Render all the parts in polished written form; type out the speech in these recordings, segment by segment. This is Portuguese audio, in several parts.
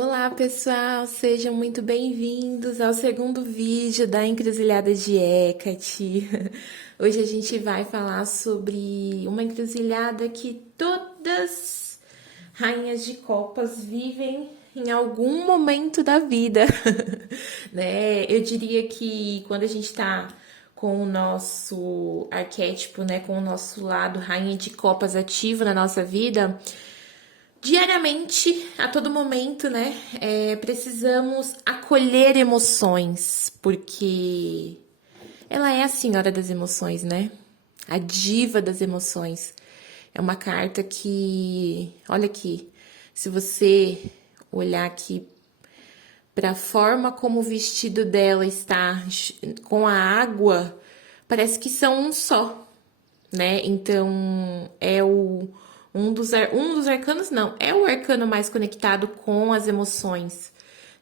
Olá, pessoal, sejam muito bem-vindos ao segundo vídeo da Encruzilhada de Hecate. Hoje a gente vai falar sobre uma encruzilhada que todas rainhas de copas vivem em algum momento da vida, né? Eu diria que quando a gente tá com o nosso arquétipo, né, com o nosso lado rainha de copas ativo na nossa vida, diariamente, a todo momento, né, precisamos acolher emoções, porque ela é a senhora das emoções, né? A diva das emoções. É uma carta que, olha aqui, se você olhar aqui para a forma como o vestido dela está com a água, parece que são um só, né? Então, um dos arcanos, não, é o arcano mais conectado com as emoções,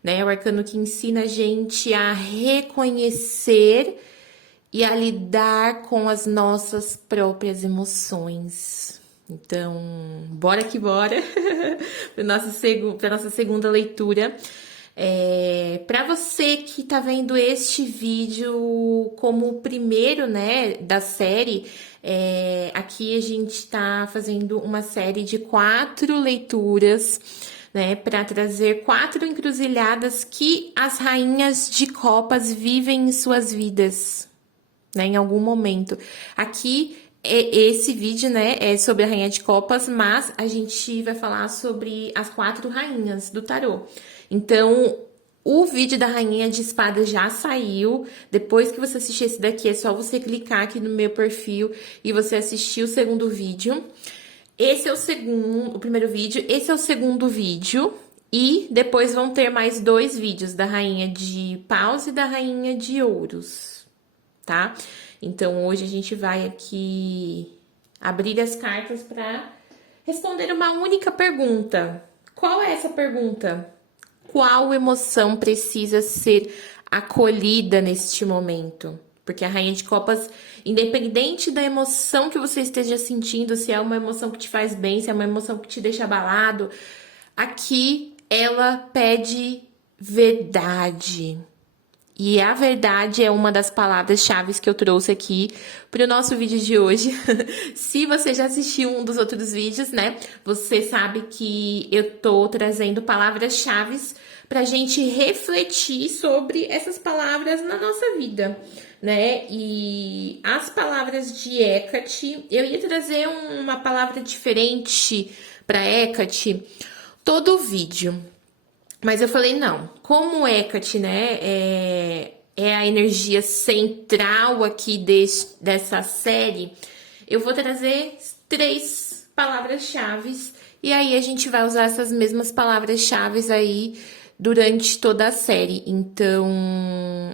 né? É o arcano que ensina a gente a reconhecer e a lidar com as nossas próprias emoções. Então, bora que bora para nossa segunda leitura. Para você que tá vendo este vídeo como o primeiro, né, da série, aqui a gente tá fazendo uma série de 4 leituras, né, para trazer 4 encruzilhadas que as rainhas de copas vivem em suas vidas, né, em algum momento. Aqui esse vídeo, né, é sobre a Rainha de Copas, mas a gente vai falar sobre as 4 rainhas do tarô. Então, o vídeo da Rainha de Espadas já saiu. Depois que você assistir esse daqui, é só você clicar aqui no meu perfil e você assistir o segundo vídeo. Esse é o primeiro vídeo, esse é o segundo vídeo. E depois vão ter mais 2 vídeos da Rainha de Paus e da Rainha de Ouros, tá? Então, hoje a gente vai aqui abrir as cartas para responder uma única pergunta. Qual é essa pergunta? Qual emoção precisa ser acolhida neste momento? Porque a Rainha de Copas, independente da emoção que você esteja sentindo, se é uma emoção que te faz bem, se é uma emoção que te deixa abalado, aqui ela pede verdade. E a verdade é uma das palavras-chave que eu trouxe aqui para o nosso vídeo de hoje. Se você já assistiu um dos outros vídeos, né, você sabe que eu tô trazendo palavras-chave para a gente refletir sobre essas palavras na nossa vida, né? E as palavras de Hecate, eu ia trazer uma palavra diferente para Hecate todo o vídeo. Mas eu falei, não, como Hecate, né, é a energia central aqui dessa série, eu vou trazer 3 palavras-chave e aí a gente vai usar essas mesmas palavras-chave aí durante toda a série. Então,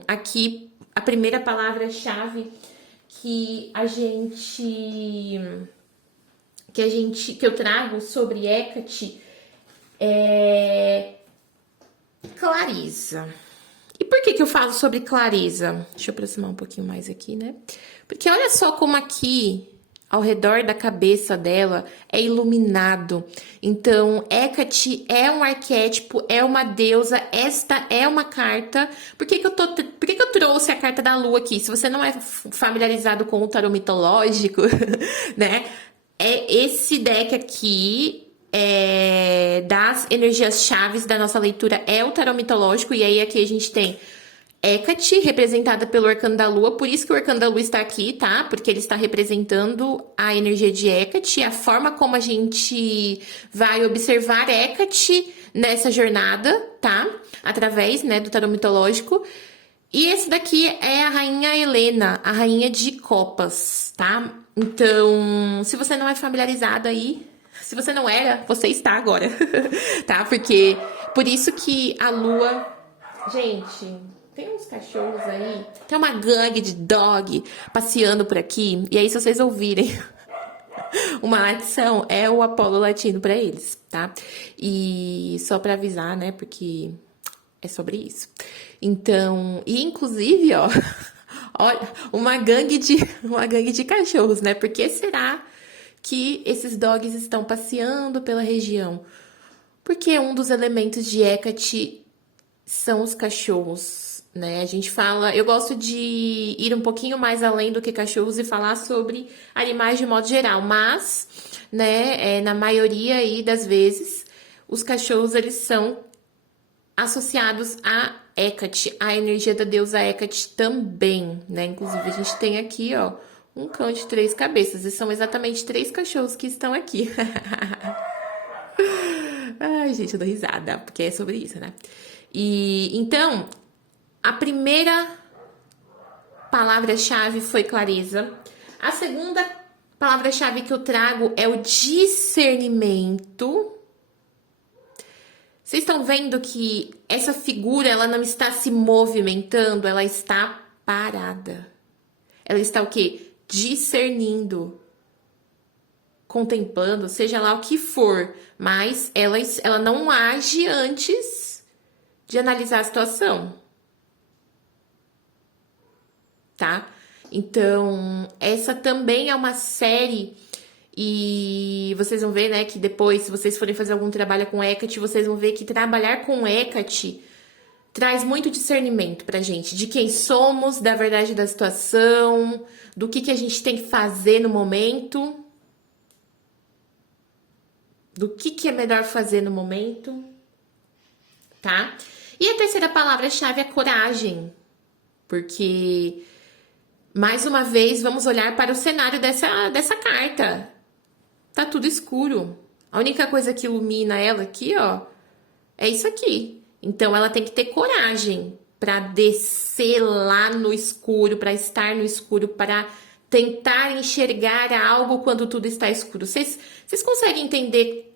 aqui, a primeira palavra-chave que eu trago sobre Hecate é clareza. E por que eu falo sobre clareza? Deixa eu aproximar um pouquinho mais aqui, né? Porque olha só como aqui, ao redor da cabeça dela, é iluminado. Então, Hecate é um arquétipo, é uma deusa, esta é uma carta. Por que eu trouxe a carta da lua aqui? Se você não é familiarizado com o tarô mitológico, né? Esse deck aqui das energias chaves da nossa leitura é o tarô mitológico, e aí aqui a gente tem Hecate, representada pelo arcano da lua, por isso que o arcano da lua está aqui, tá? Porque ele está representando a energia de Hecate, a forma como a gente vai observar Hecate nessa jornada, tá? Através, né, do tarô mitológico. E esse daqui é a Rainha Helena, a Rainha de Copas, tá? Então, se você não é familiarizado aí, se você não era, você está agora, tá? Porque, por isso que a lua... Gente, tem uns cachorros aí, tem uma gangue de dog passeando por aqui, e aí se vocês ouvirem uma latição, é o Apolo latindo pra eles, tá? E só pra avisar, né, porque é sobre isso. Então, e inclusive, ó, olha, uma gangue de cachorros, né? Por que será que esses dogs estão passeando pela região? Porque um dos elementos de Hecate são os cachorros, né? A gente fala, eu gosto de ir um pouquinho mais além do que cachorros e falar sobre animais de modo geral, mas, né, na maioria aí das vezes, os cachorros eles são associados a Hecate, a energia da deusa Hecate também, né? Inclusive a gente tem aqui, ó, um cão de 3 cabeças e são exatamente 3 cachorros que estão aqui. Ai, gente, eu dou risada, porque é sobre isso, né? E então, a primeira palavra-chave foi clareza. A segunda palavra-chave que eu trago é o discernimento. Vocês estão vendo que essa figura, ela não está se movimentando, ela está parada. Ela está o quê? Discernindo, contemplando, seja lá o que for, mas ela não age antes de analisar a situação, tá? Então, essa também é uma série e vocês vão ver, né, que depois, se vocês forem fazer algum trabalho com Hecate, vocês vão ver que trabalhar com Hecate traz muito discernimento pra gente, de quem somos, da verdade da situação, do que a gente tem que fazer no momento, do que é melhor fazer no momento, tá? E a terceira palavra-chave é coragem, porque, mais uma vez, vamos olhar para o cenário dessa carta. Tá tudo escuro. A única coisa que ilumina ela aqui, ó, é isso aqui. Então, ela tem que ter coragem para descer lá no escuro, para estar no escuro, para tentar enxergar algo quando tudo está escuro. Vocês conseguem entender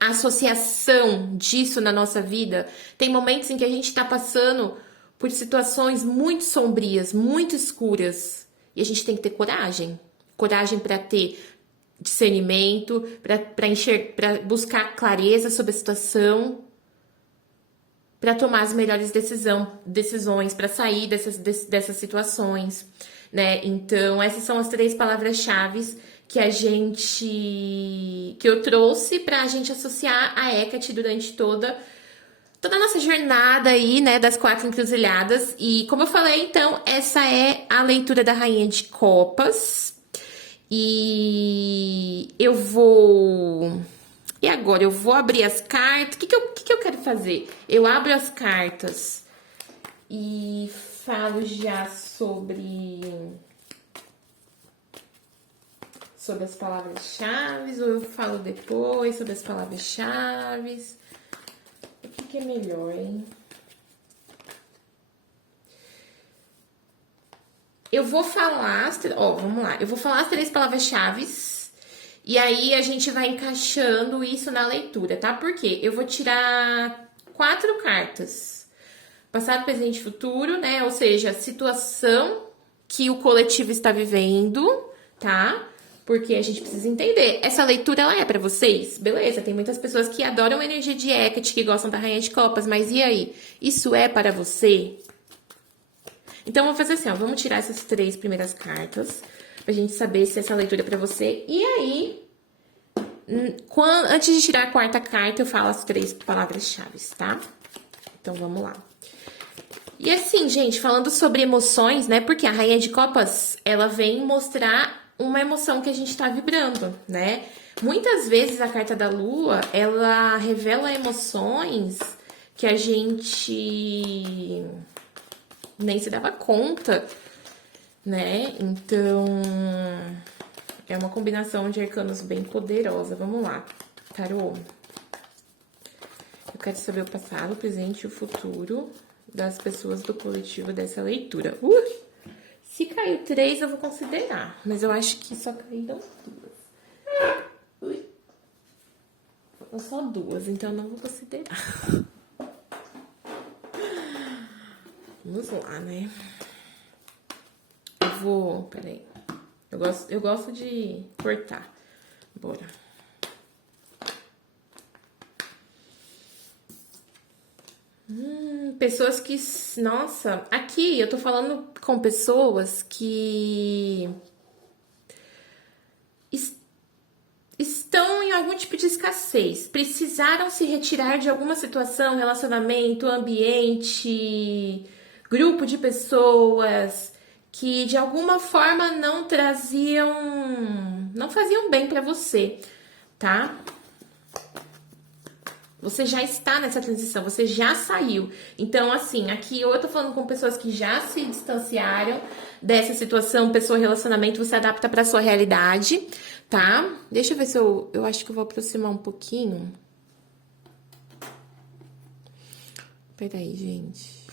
a associação disso na nossa vida? Tem momentos em que a gente está passando por situações muito sombrias, muito escuras, e a gente tem que ter coragem. Coragem para ter discernimento, para buscar clareza sobre a situação, para tomar as melhores decisões, para sair dessas situações, né? Então, essas são as 3 palavras-chave que eu trouxe para a gente associar a Hecate durante toda a nossa jornada aí, né, das 4 encruzilhadas. E como eu falei, então, essa é a leitura da Rainha de Copas. E eu vou... E agora? Eu vou abrir as cartas. O que eu quero fazer? Eu abro as cartas e falo já sobre as palavras-chave, ou eu falo depois sobre as palavras-chave? O que é melhor, hein? Eu vou falar, vamos lá. Eu vou falar as 3 palavras-chave e aí a gente vai encaixando isso na leitura, tá? Porque eu vou tirar 4 cartas. Passado, presente e futuro, né? Ou seja, a situação que o coletivo está vivendo, tá? Porque a gente precisa entender. Essa leitura, ela é pra vocês? Beleza, tem muitas pessoas que adoram a energia de Hecate, que gostam da Rainha de Copas, mas e aí? Isso é para você? Então, vamos fazer assim, ó, vamos tirar essas 3 primeiras cartas, pra gente saber se essa leitura é pra você. E aí, antes de tirar a 4ª carta, eu falo as 3 palavras-chave, tá? Então, vamos lá. E assim, gente, falando sobre emoções, né? Porque a Rainha de Copas, ela vem mostrar uma emoção que a gente tá vibrando, né? Muitas vezes a carta da Lua, ela revela emoções que a gente nem se dava conta, né? Então, é uma combinação de arcanos bem poderosa. Vamos lá, tarô. Eu quero saber o passado, o presente e o futuro das pessoas do coletivo dessa leitura. Se caiu 3, eu vou considerar, mas eu acho que só caíram 2. Só 2, então eu não vou considerar. Vamos lá, né? Peraí. Eu gosto de cortar. Bora. Pessoas que... Nossa, aqui eu tô falando com pessoas que estão em algum tipo de escassez, precisaram se retirar de alguma situação, relacionamento, ambiente, grupo de pessoas que de alguma forma não traziam, não faziam bem para você, tá? Você já está nessa transição, você já saiu. Então, assim, aqui eu tô falando com pessoas que já se distanciaram dessa situação, pessoa, relacionamento, você adapta pra sua realidade, tá? Deixa eu ver se eu acho que eu vou aproximar um pouquinho. Peraí, gente.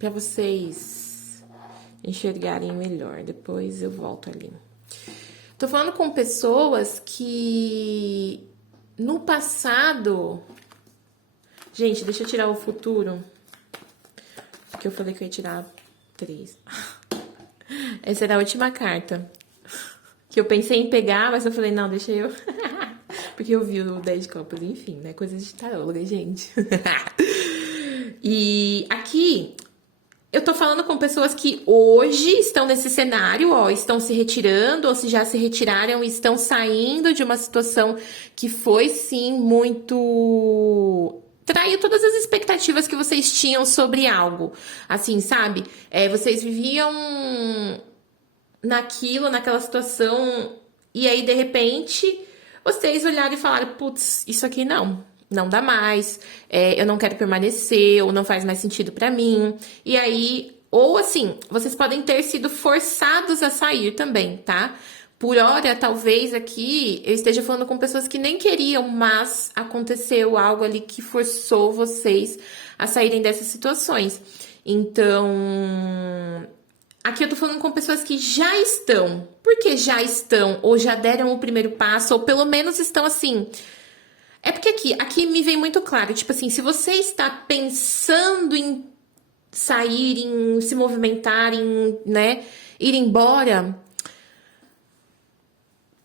Pra vocês enxergarem melhor. Depois eu volto ali. Tô falando com pessoas que no passado. Gente, deixa eu tirar o futuro. Porque eu falei que eu ia tirar 3. Essa era a última carta. Que eu pensei em pegar, mas eu falei, não, deixa eu. Porque eu vi o 10 de copas, enfim, né? Coisas de taróloga, gente. E aqui eu tô falando com pessoas que hoje estão nesse cenário, ó, estão se retirando, ou se já se retiraram e estão saindo de uma situação que foi, sim, muito... Traiu todas as expectativas que vocês tinham sobre algo. Assim, sabe? Vocês viviam naquilo, naquela situação, e aí, de repente, vocês olharam e falaram, putz, isso aqui não dá mais, eu não quero permanecer, ou não faz mais sentido pra mim. E aí, ou assim, vocês podem ter sido forçados a sair também, tá? Por hora, talvez aqui eu esteja falando com pessoas que nem queriam, mas aconteceu algo ali que forçou vocês a saírem dessas situações. Então, aqui eu tô falando com pessoas que já estão, porque já estão, ou já deram o primeiro passo, ou pelo menos estão assim. É porque aqui me vem muito claro, tipo assim, se você está pensando em sair, em se movimentar, em, né, ir embora,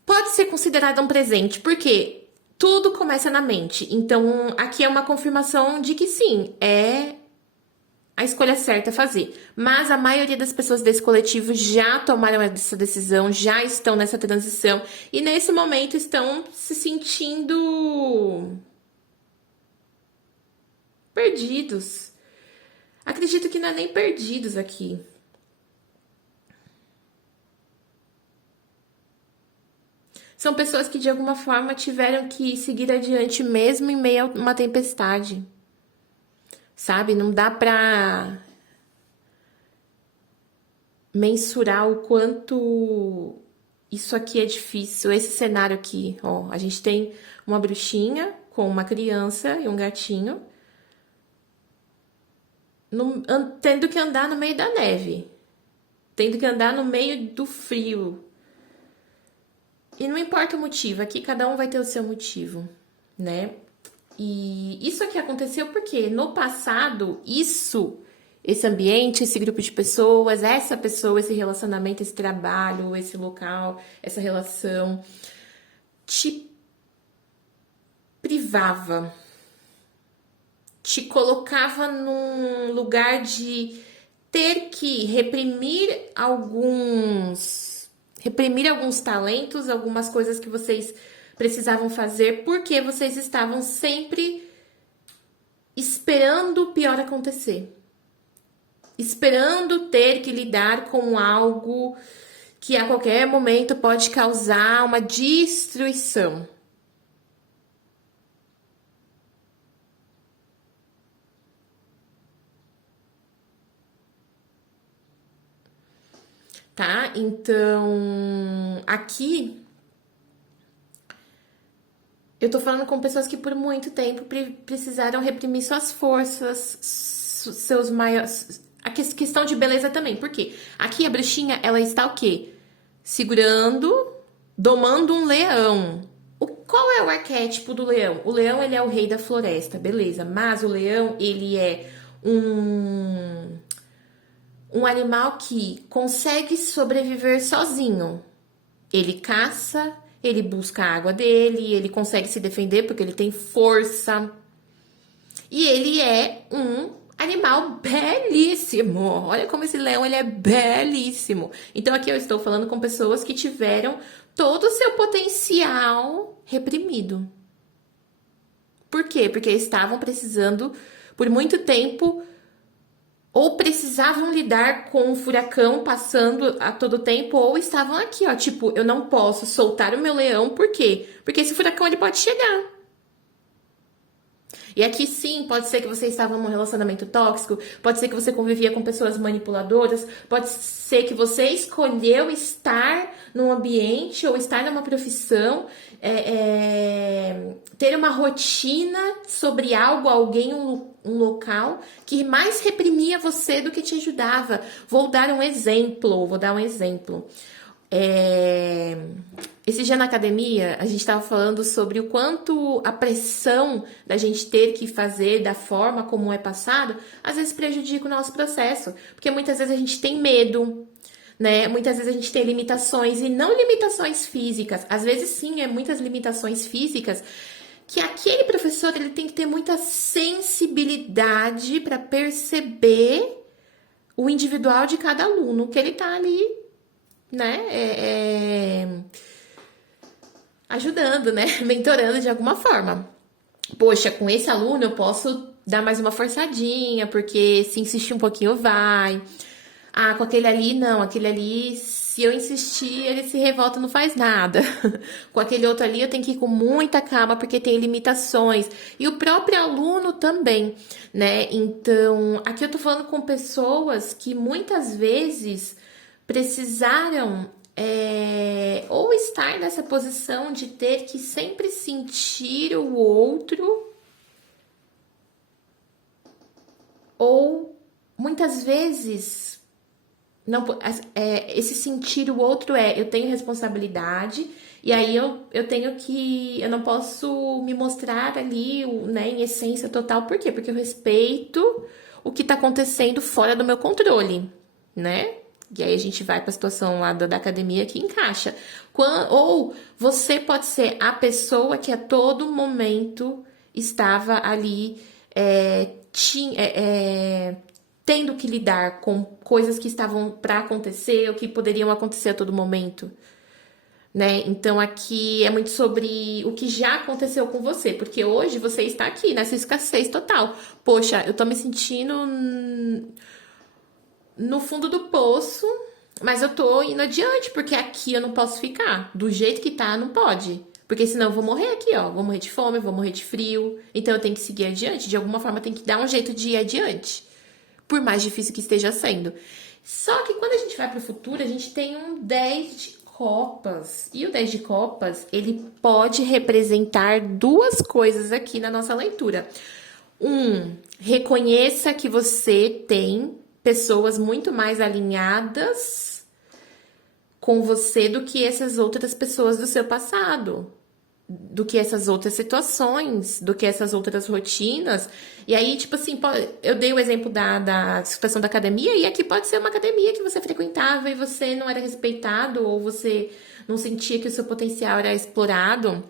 pode ser considerado um presente, porque tudo começa na mente. Então, aqui é uma confirmação de que sim, é a escolha certa a fazer. Mas a maioria das pessoas desse coletivo já tomaram essa decisão, já estão nessa transição e nesse momento estão se sentindo perdidos. Acredito que não é nem perdidos aqui. São pessoas que de alguma forma tiveram que seguir adiante mesmo em meio a uma tempestade. Sabe? Não dá pra mensurar o quanto isso aqui é difícil. Esse cenário aqui, ó, a gente tem uma bruxinha com uma criança e um gatinho tendo que andar no meio da neve, tendo que andar no meio do frio. E não importa o motivo, aqui cada um vai ter o seu motivo, né? E isso aqui aconteceu porque no passado, esse ambiente, esse grupo de pessoas, essa pessoa, esse relacionamento, esse trabalho, esse local, essa relação, te privava, te colocava num lugar de ter que reprimir alguns talentos, algumas coisas que vocês precisavam fazer, porque vocês estavam sempre esperando o pior acontecer. Esperando ter que lidar com algo que a qualquer momento pode causar uma destruição. Tá? Então, aqui eu tô falando com pessoas que por muito tempo precisaram reprimir suas forças, seus maiores. A questão de beleza também, por quê? Aqui a bruxinha, ela está o quê? Segurando, domando um leão. Qual é o arquétipo do leão? O leão, ele é o rei da floresta, beleza. Mas o leão, ele é um animal que consegue sobreviver sozinho. Ele caça, ele busca a água dele, ele consegue se defender porque ele tem força. E ele é um Animal belíssimo. Olha como esse leão ele é belíssimo. Então aqui eu estou falando com pessoas que tiveram todo o seu potencial reprimido. Por quê? Porque estavam precisando por muito tempo ou precisavam lidar com um furacão passando a todo tempo ou estavam aqui, ó, tipo, eu não posso soltar o meu leão, por quê? Porque esse furacão ele pode chegar. E aqui sim, pode ser que você estava num relacionamento tóxico, pode ser que você convivia com pessoas manipuladoras, pode ser que você escolheu estar num ambiente ou estar numa profissão, ter uma rotina sobre algo, alguém, um local que mais reprimia você do que te ajudava. Vou dar um exemplo. Esse dia na academia, a gente estava falando sobre o quanto a pressão da gente ter que fazer da forma como é passado, às vezes prejudica o nosso processo. Porque muitas vezes a gente tem medo, né? Muitas vezes a gente tem limitações, e não limitações físicas. Às vezes sim, muitas limitações físicas, que aquele professor ele tem que ter muita sensibilidade para perceber o individual de cada aluno, que ele tá ali, né? Ajudando, né? Mentorando de alguma forma. Poxa, com esse aluno eu posso dar mais uma forçadinha, porque se insistir um pouquinho vai. Ah, com aquele ali, não. Aquele ali, se eu insistir, ele se revolta, não faz nada. Com aquele outro ali, eu tenho que ir com muita calma, porque tem limitações. E o próprio aluno também, né? Então, aqui eu tô falando com pessoas que muitas vezes precisaram ou estar nessa posição de ter que sempre sentir o outro, ou muitas vezes não, esse sentir o outro eu tenho responsabilidade e aí eu tenho que, eu não posso me mostrar ali, né, em essência total. Por quê? Porque eu respeito o que tá acontecendo fora do meu controle, né? E aí a gente vai para a situação lá da academia que encaixa. Ou você pode ser a pessoa que a todo momento estava ali tendo que lidar com coisas que estavam para acontecer ou que poderiam acontecer a todo momento, né? Então aqui é muito sobre o que já aconteceu com você, porque hoje você está aqui nessa escassez total. Poxa, eu tô me sentindo no fundo do poço, mas eu tô indo adiante, porque aqui eu não posso ficar. Do jeito que tá, não pode. Porque senão eu vou morrer aqui, ó. Vou morrer de fome, vou morrer de frio. Então eu tenho que seguir adiante. De alguma forma, tem que dar um jeito de ir adiante. Por mais difícil que esteja sendo. Só que quando a gente vai pro futuro, a gente tem um 10 de copas. E o 10 de copas, ele pode representar duas coisas aqui na nossa leitura. Reconheça que você tem pessoas muito mais alinhadas com você do que essas outras pessoas do seu passado, do que essas outras situações, do que essas outras rotinas. E aí, tipo assim, eu dei o exemplo da situação da academia, e aqui pode ser uma academia que você frequentava e você não era respeitado, ou você não sentia que o seu potencial era explorado,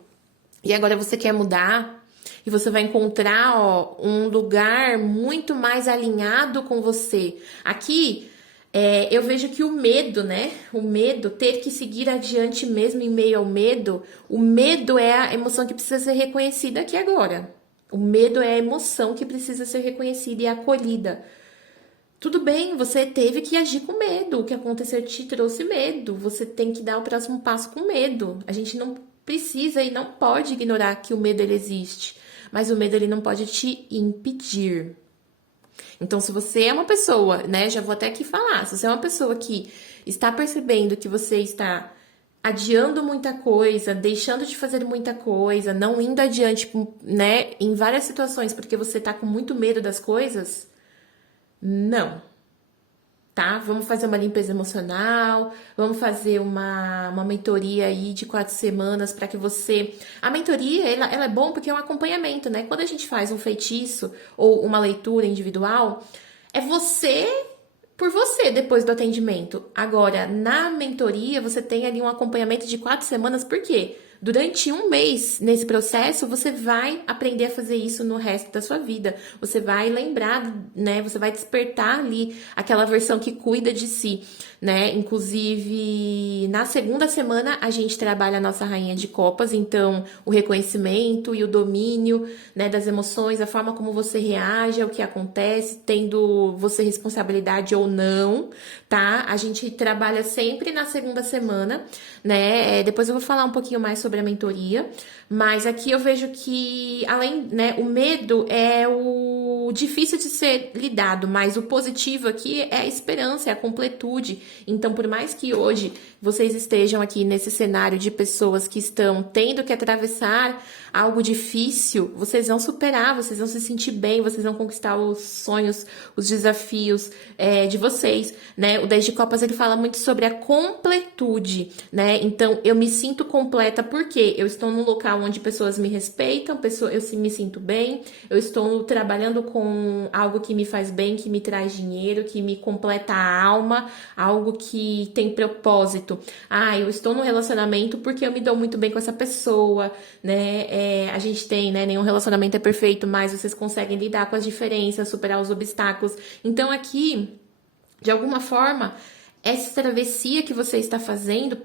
e agora você quer mudar. E você vai encontrar, ó, um lugar muito mais alinhado com você. Aqui, eu vejo que o medo, né? O medo, ter que seguir adiante mesmo em meio ao medo. O medo é a emoção que precisa ser reconhecida aqui agora. O medo é a emoção que precisa ser reconhecida e acolhida. Tudo bem, você teve que agir com medo. O que aconteceu te trouxe medo. Você tem que dar o próximo passo com medo. A gente não precisa e não pode ignorar que o medo ele existe. Mas o medo ele não pode te impedir. Então, se você é uma pessoa, né, já vou até aqui falar, se você é uma pessoa que está percebendo que você está adiando muita coisa, deixando de fazer muita coisa, não indo adiante, né, em várias situações porque você está com muito medo das coisas, não. Tá? Vamos fazer uma limpeza emocional, vamos fazer uma mentoria aí de 4 semanas para que você... A mentoria, ela é bom porque é um acompanhamento, né? Quando a gente faz um feitiço ou uma leitura individual, é você por você depois do atendimento. Agora, na mentoria, você tem ali um acompanhamento de 4 semanas, por quê? Durante um mês nesse processo, você vai aprender a fazer isso no resto da sua vida. Você vai lembrar, né? Você vai despertar ali aquela versão que cuida de si, né? Inclusive, na segunda semana, a gente trabalha a nossa rainha de copas, então o reconhecimento e o domínio, né, das emoções, a forma como você reage ao que acontece, tendo você responsabilidade ou não, tá? A gente trabalha sempre na segunda semana, né? Depois eu vou falar um pouquinho mais sobre a mentoria, mas aqui eu vejo que, além, né, o medo é o difícil de ser lidado, mas o positivo aqui é a esperança, é a completude. Então, por mais que hoje vocês estejam aqui nesse cenário de pessoas que estão tendo que atravessar algo difícil, vocês vão superar, vocês vão se sentir bem, vocês vão conquistar os sonhos, os desafios de vocês, né? O 10 de Copas, ele fala muito sobre a completude, né? Então, eu me sinto completa porque eu estou num local onde pessoas me respeitam, eu me sinto bem, eu estou trabalhando com algo que me faz bem, que me traz dinheiro, que me completa a alma, algo que tem propósito. Ah, eu estou num relacionamento porque eu me dou muito bem com essa pessoa, né? A gente tem, né? Nenhum relacionamento é perfeito, mas vocês conseguem lidar com as diferenças, superar os obstáculos. Então, aqui, de alguma forma, essa travessia que você está fazendo,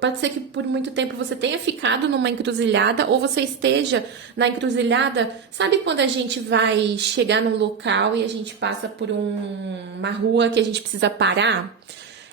pode ser que por muito tempo você tenha ficado numa encruzilhada ou você esteja na encruzilhada. Sabe quando a gente vai chegar num local e a gente passa por uma rua que a gente precisa parar?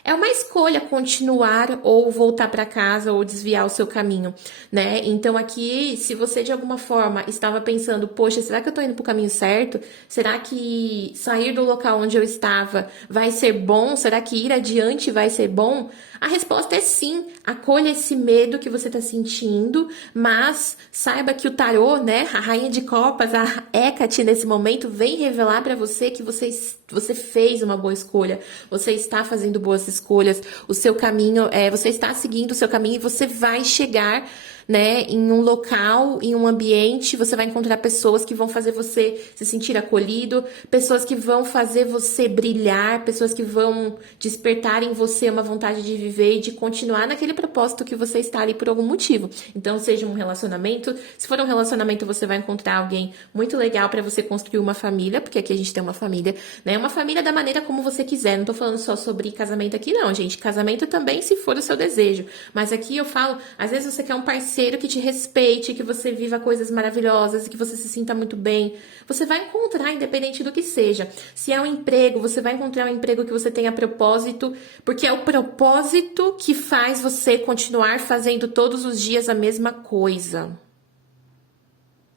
É uma escolha continuar ou voltar para casa ou desviar o seu caminho, né? Então aqui, se você de alguma forma estava pensando, poxa, será que eu tô indo pro caminho certo? Será que sair do local onde eu estava vai ser bom? Será que ir adiante vai ser bom? A resposta é sim. Acolha esse medo que você tá sentindo, mas saiba que o tarô, né, a rainha de copas, a Hecate nesse momento vem revelar para você que você fez uma boa escolha, você está fazendo boas escolhas, o seu caminho, você está seguindo o seu caminho e você vai chegar, né, em um local, em um ambiente, você vai encontrar pessoas que vão fazer você se sentir acolhido, pessoas que vão fazer você brilhar, pessoas que vão despertar em você uma vontade de viver e de continuar naquele propósito que você está ali por algum motivo. Então, seja um relacionamento, se for um relacionamento, você vai encontrar alguém muito legal para você construir uma família, porque aqui a gente tem uma família, né, uma família da maneira como você quiser. Não tô falando só sobre casamento aqui, não, gente. Casamento também, se for o seu desejo. Mas aqui eu falo, às vezes você quer um parceiro que te respeite, que você viva coisas maravilhosas, que você se sinta muito bem. Você vai encontrar, independente do que seja. Se é um emprego, você vai encontrar um emprego que você tenha propósito, porque é o propósito que faz você continuar fazendo todos os dias a mesma coisa.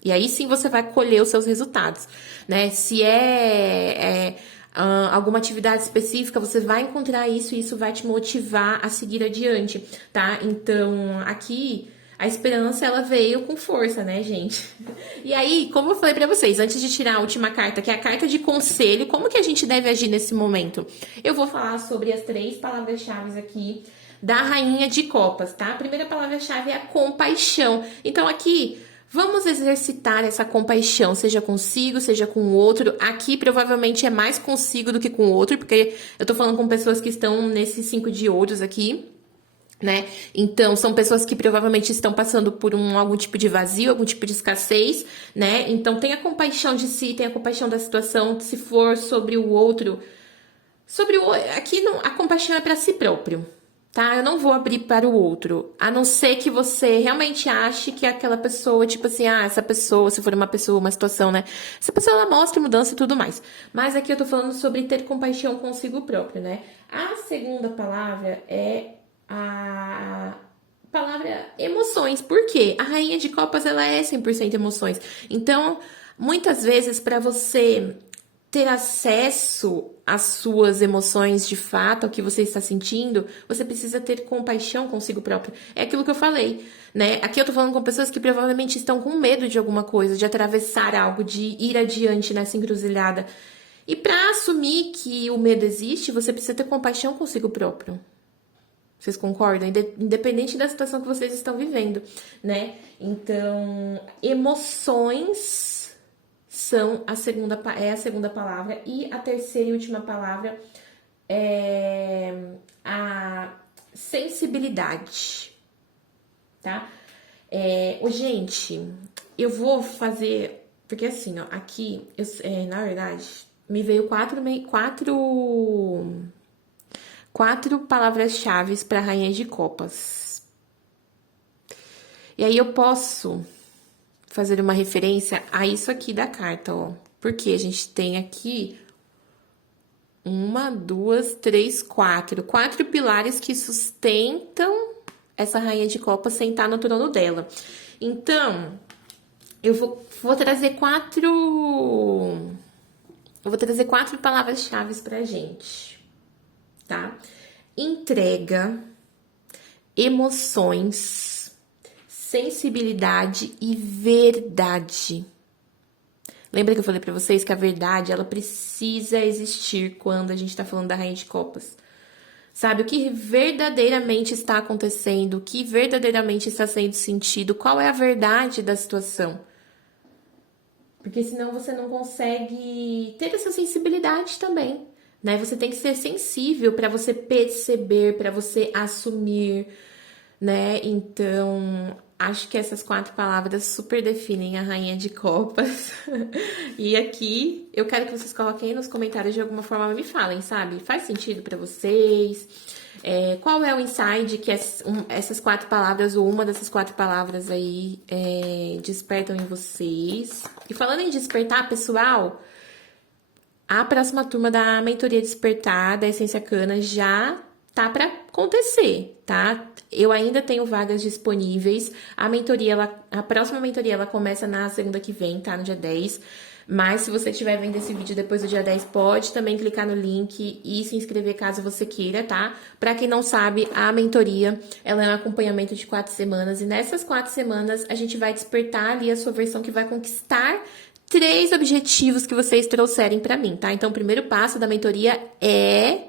E aí sim você vai colher os seus resultados, né? Se alguma atividade específica, você vai encontrar isso e isso vai te motivar a seguir adiante, tá? Então, aqui a esperança ela veio com força, né, gente? E aí, como eu falei pra vocês, antes de tirar a última carta, que é a carta de conselho, como que a gente deve agir nesse momento? Eu vou falar sobre as 3 palavras-chave aqui da Rainha de Copas, tá? A primeira palavra-chave é a compaixão. Então, aqui, vamos exercitar essa compaixão, seja consigo, seja com o outro. Aqui, provavelmente, é mais consigo do que com o outro, porque eu tô falando com pessoas que estão nesses 5 de ouros aqui, né? Então, são pessoas que provavelmente estão passando por algum tipo de vazio, algum tipo de escassez, né? Então, tenha compaixão de si, tenha compaixão da situação. Se for sobre o outro, aqui não, a compaixão é para si próprio, tá? Eu não vou abrir para o outro, a não ser que você realmente ache que aquela pessoa, tipo assim, essa pessoa, se for uma pessoa, uma situação, né? Essa pessoa, ela mostra mudança e tudo mais. Mas aqui eu tô falando sobre ter compaixão consigo próprio, né? A segunda palavra é a palavra emoções. Por quê? A Rainha de Copas, ela é 100% emoções. Então, muitas vezes, para você ter acesso às suas emoções de fato, ao que você está sentindo, você precisa ter compaixão consigo próprio. É aquilo que eu falei, né? Aqui eu tô falando com pessoas que provavelmente estão com medo de alguma coisa, de atravessar algo, de ir adiante nessa encruzilhada. E para assumir que o medo existe, você precisa ter compaixão consigo próprio. Vocês concordam? Independente da situação que vocês estão vivendo, né? Então, emoções são a segunda palavra. E a terceira e última palavra é a sensibilidade, tá? Gente, eu vou fazer. Porque assim, ó, aqui, na verdade, me veio quatro palavras-chave para Rainha de Copas. E aí eu posso fazer uma referência a isso aqui da carta, ó. Porque a gente tem aqui uma, duas, três, quatro. Quatro pilares que sustentam essa Rainha de Copas sentar no trono dela. Então, eu vou trazer quatro. Eu vou trazer quatro palavras-chave pra gente, tá? Entrega, emoções, sensibilidade e verdade. Lembra que eu falei pra vocês que a verdade, ela precisa existir quando a gente tá falando da Rainha de Copas. Sabe, o que verdadeiramente está acontecendo, o que verdadeiramente está sendo sentido, qual é a verdade da situação. Porque senão você não consegue ter essa sensibilidade também, né? Você tem que ser sensível para você perceber, para você assumir, né? Então, acho que essas quatro palavras super definem a Rainha de Copas. E aqui, eu quero que vocês coloquem nos comentários de alguma forma, me falem, sabe? Faz sentido para vocês? Qual é o insight que essas quatro palavras, ou uma dessas quatro palavras aí, despertam em vocês? E falando em despertar, pessoal, a próxima turma da mentoria Despertar da Essência Cana já tá para acontecer, tá? Eu ainda tenho vagas disponíveis. A próxima mentoria, ela começa na segunda que vem, tá? No dia 10. Mas se você estiver vendo esse vídeo depois do dia 10, pode também clicar no link e se inscrever caso você queira, tá? Pra quem não sabe, a mentoria, ela é um acompanhamento de 4 semanas. E nessas 4 semanas, a gente vai despertar ali a sua versão que vai conquistar 3 objetivos que vocês trouxerem pra mim, tá? Então, o primeiro passo da mentoria é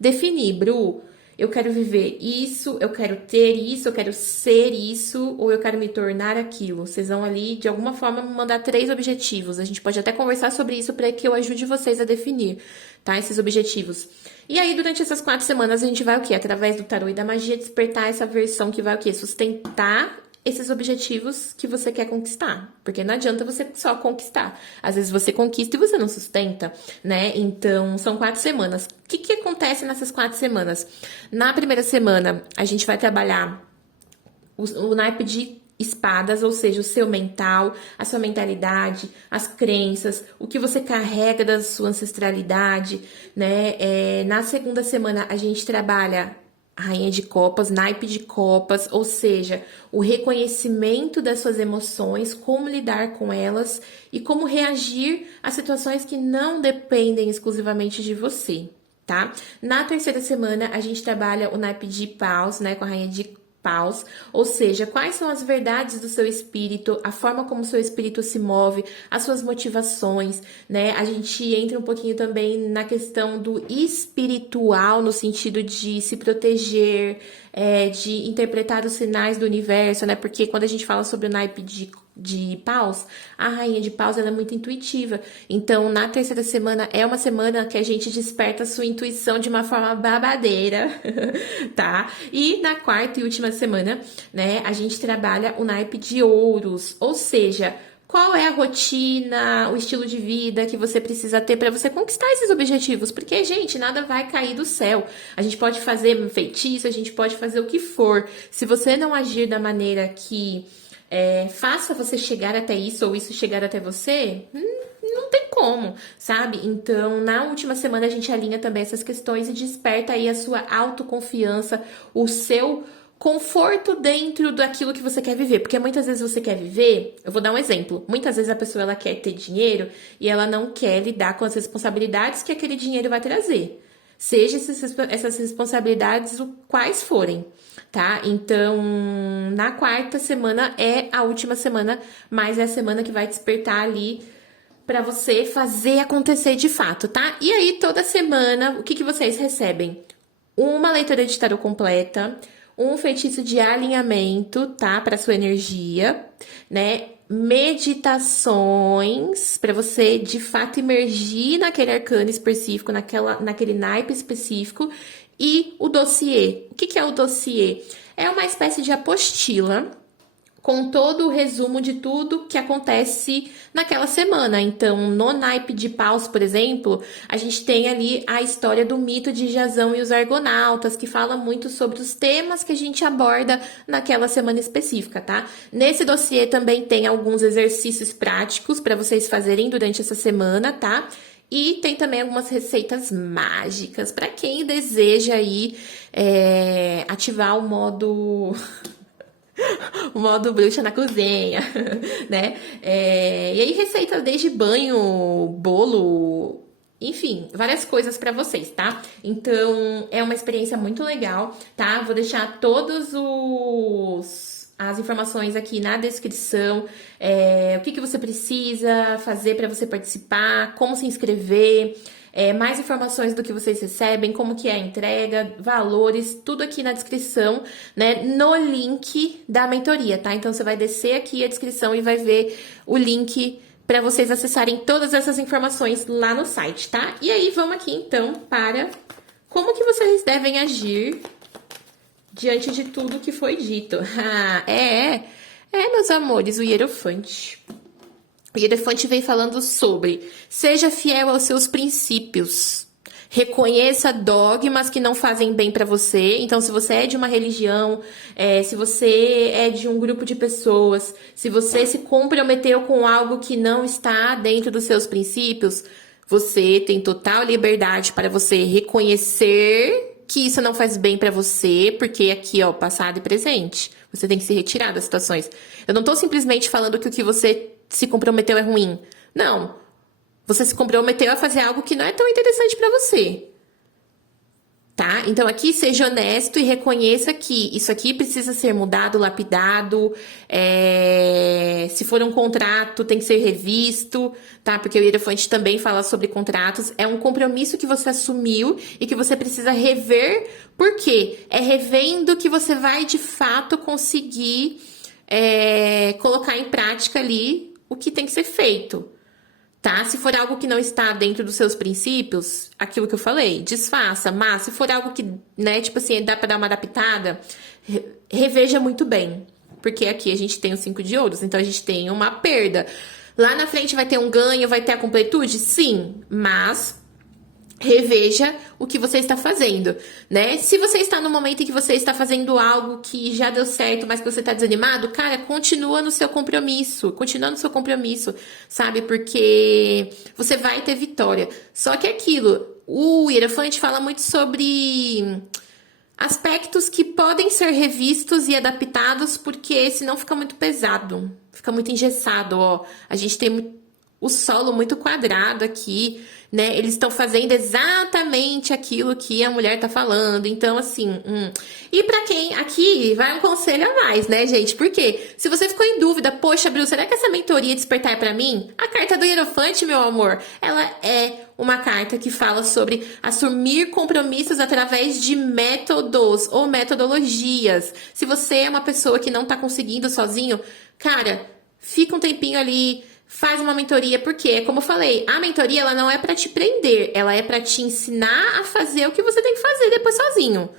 definir, Bru, eu quero viver isso, eu quero ter isso, eu quero ser isso, ou eu quero me tornar aquilo. Vocês vão ali, de alguma forma, me mandar 3 objetivos. A gente pode até conversar sobre isso para que eu ajude vocês a definir, tá? Esses objetivos. E aí, durante essas 4 semanas, a gente vai o quê? Através do tarô e da magia, despertar essa versão que vai o quê? Sustentar esses objetivos que você quer conquistar. Porque não adianta você só conquistar. Às vezes você conquista e você não sustenta, né? Então, são 4 semanas. O que acontece nessas 4 semanas? Na primeira semana, a gente vai trabalhar o naipe de espadas, ou seja, o seu mental, a sua mentalidade, as crenças, o que você carrega da sua ancestralidade, né? Na segunda semana, a gente trabalha Rainha de Copas, naipe de copas, ou seja, o reconhecimento das suas emoções, como lidar com elas e como reagir a situações que não dependem exclusivamente de você, tá? Na terceira semana, a gente trabalha o naipe de paus, né, com a Rainha de paus, ou seja, quais são as verdades do seu espírito, a forma como o seu espírito se move, as suas motivações, né? A gente entra um pouquinho também na questão do espiritual, no sentido de se proteger, de interpretar os sinais do universo, né? Porque quando a gente fala sobre o naipe de paus, a Rainha de paus, ela é muito intuitiva. Então, na terceira semana, é uma semana que a gente desperta a sua intuição de uma forma babadeira, tá? E na quarta e última semana, né, a gente trabalha o naipe de ouros, ou seja, qual é a rotina, o estilo de vida que você precisa ter para você conquistar esses objetivos? Porque, gente, nada vai cair do céu. A gente pode fazer feitiço, a gente pode fazer o que for. Se você não agir da maneira que faça você chegar até isso ou isso chegar até você, não tem como, sabe? Então, na última semana a gente alinha também essas questões e desperta aí a sua autoconfiança, o seu conforto dentro daquilo que você quer viver, porque muitas vezes você quer viver, eu vou dar um exemplo, muitas vezes a pessoa ela quer ter dinheiro e ela não quer lidar com as responsabilidades que aquele dinheiro vai trazer, seja essas responsabilidades quais forem, tá? Então, na quarta semana é a última semana, mas é a semana que vai despertar ali para você fazer acontecer de fato, tá? E aí, toda semana, o que vocês recebem? Uma leitura de tarô completa, um feitiço de alinhamento, tá? Para sua energia, né? Meditações para você de fato emergir naquele arcano específico, naquele naipe específico, e o dossiê. O que é o dossiê? É uma espécie de apostila com todo o resumo de tudo que acontece naquela semana. Então, no naipe de Paus, por exemplo, a gente tem ali a história do mito de Jasão e os Argonautas, que fala muito sobre os temas que a gente aborda naquela semana específica, tá? Nesse dossiê também tem alguns exercícios práticos para vocês fazerem durante essa semana, tá? E tem também algumas receitas mágicas para quem deseja aí ativar o modo o modo bruxa na cozinha, né? E aí receitas desde banho, bolo, enfim, várias coisas para vocês, tá? Então é uma experiência muito legal, tá? Vou deixar todos as informações aqui na descrição, o que você precisa fazer para você participar, como se inscrever, mais informações do que vocês recebem, como que é a entrega, valores, tudo aqui na descrição, né, no link da mentoria, tá? Então você vai descer aqui a descrição e vai ver o link para vocês acessarem todas essas informações lá no site, tá? E aí vamos aqui então para como que vocês devem agir diante de tudo que foi dito. Meus amores, o Hierofante. O Hierofante vem falando sobre: seja fiel aos seus princípios. Reconheça dogmas que não fazem bem para você. Então, se você é de uma religião, se você é de um grupo de pessoas, se você se comprometeu com algo que não está dentro dos seus princípios, você tem total liberdade para você reconhecer que isso não faz bem pra você, porque aqui, ó, passado e presente. Você tem que se retirar das situações. Eu não tô simplesmente falando que o que você se comprometeu é ruim. Não. Você se comprometeu a fazer algo que não é tão interessante pra você. Tá? Então aqui seja honesto e reconheça que isso aqui precisa ser mudado, lapidado. Se for um contrato, tem que ser revisto, tá? Porque o Hierofante também fala sobre contratos. É um compromisso que você assumiu e que você precisa rever. Por quê? É revendo que você vai de fato conseguir colocar em prática ali o que tem que ser feito. Tá? Se for algo que não está dentro dos seus princípios, aquilo que eu falei, desfaça. Mas se for algo que, né, tipo assim, dá pra dar uma adaptada, reveja muito bem. Porque aqui a gente tem os 5 de ouros, então a gente tem uma perda. Lá na frente vai ter um ganho, vai ter a completude? Sim, mas reveja o que você está fazendo, né? Se você está no momento em que você está fazendo algo que já deu certo, mas que você está desanimado, cara, continua no seu compromisso, sabe? Porque você vai ter vitória. Só que aquilo, o Hierofante fala muito sobre aspectos que podem ser revistos e adaptados, porque senão fica muito pesado, fica muito engessado, ó. A gente tem o solo muito quadrado aqui, né? Eles estão fazendo exatamente aquilo que a mulher tá falando. Então, assim, E pra quem... Aqui vai um conselho a mais, né, gente? Porque se você ficou em dúvida, poxa, Bru, será que essa mentoria despertar é pra mim? A carta do Hierofante, meu amor, ela é uma carta que fala sobre assumir compromissos através de métodos ou metodologias. Se você é uma pessoa que não tá conseguindo sozinho, cara, fica um tempinho ali, faz uma mentoria, porque, como eu falei, a mentoria ela não é pra te prender, ela é pra te ensinar a fazer o que você tem que fazer depois sozinho.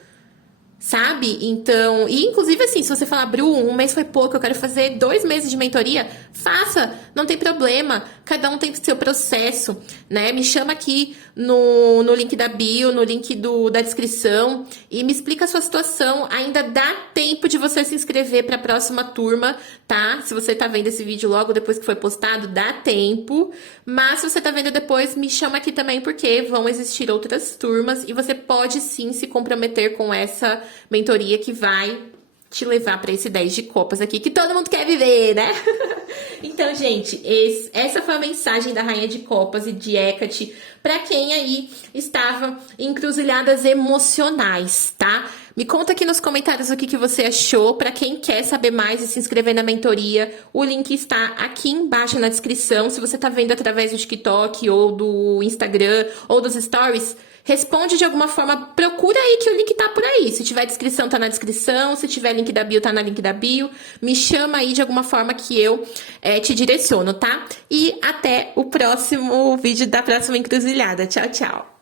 Sabe? Então, e inclusive assim, se você falar, Bru, um mês foi pouco, eu quero fazer 2 meses de mentoria, faça, não tem problema, cada um tem o seu processo, né? Me chama aqui no link da bio, no link da descrição e me explica a sua situação. Ainda dá tempo de você se inscrever para a próxima turma, tá? Se você tá vendo esse vídeo logo depois que foi postado, dá tempo, mas se você tá vendo depois, me chama aqui também, porque vão existir outras turmas e você pode sim se comprometer com essa mentoria que vai te levar para esse 10 de copas aqui, que todo mundo quer viver, né? Então, gente, essa foi a mensagem da Rainha de Copas e de Hecate para quem aí estava em encruzilhadas emocionais, tá? Me conta aqui nos comentários o que você achou. Para quem quer saber mais e se inscrever na mentoria, o link está aqui embaixo na descrição. Se você tá vendo através do TikTok ou do Instagram ou dos Stories, responde de alguma forma, procura aí que o link tá por aí. Se tiver descrição, tá na descrição. Se tiver link da bio, tá na link da bio. Me chama aí de alguma forma que eu te direciono, tá? E até o próximo vídeo da próxima encruzilhada. Tchau, tchau!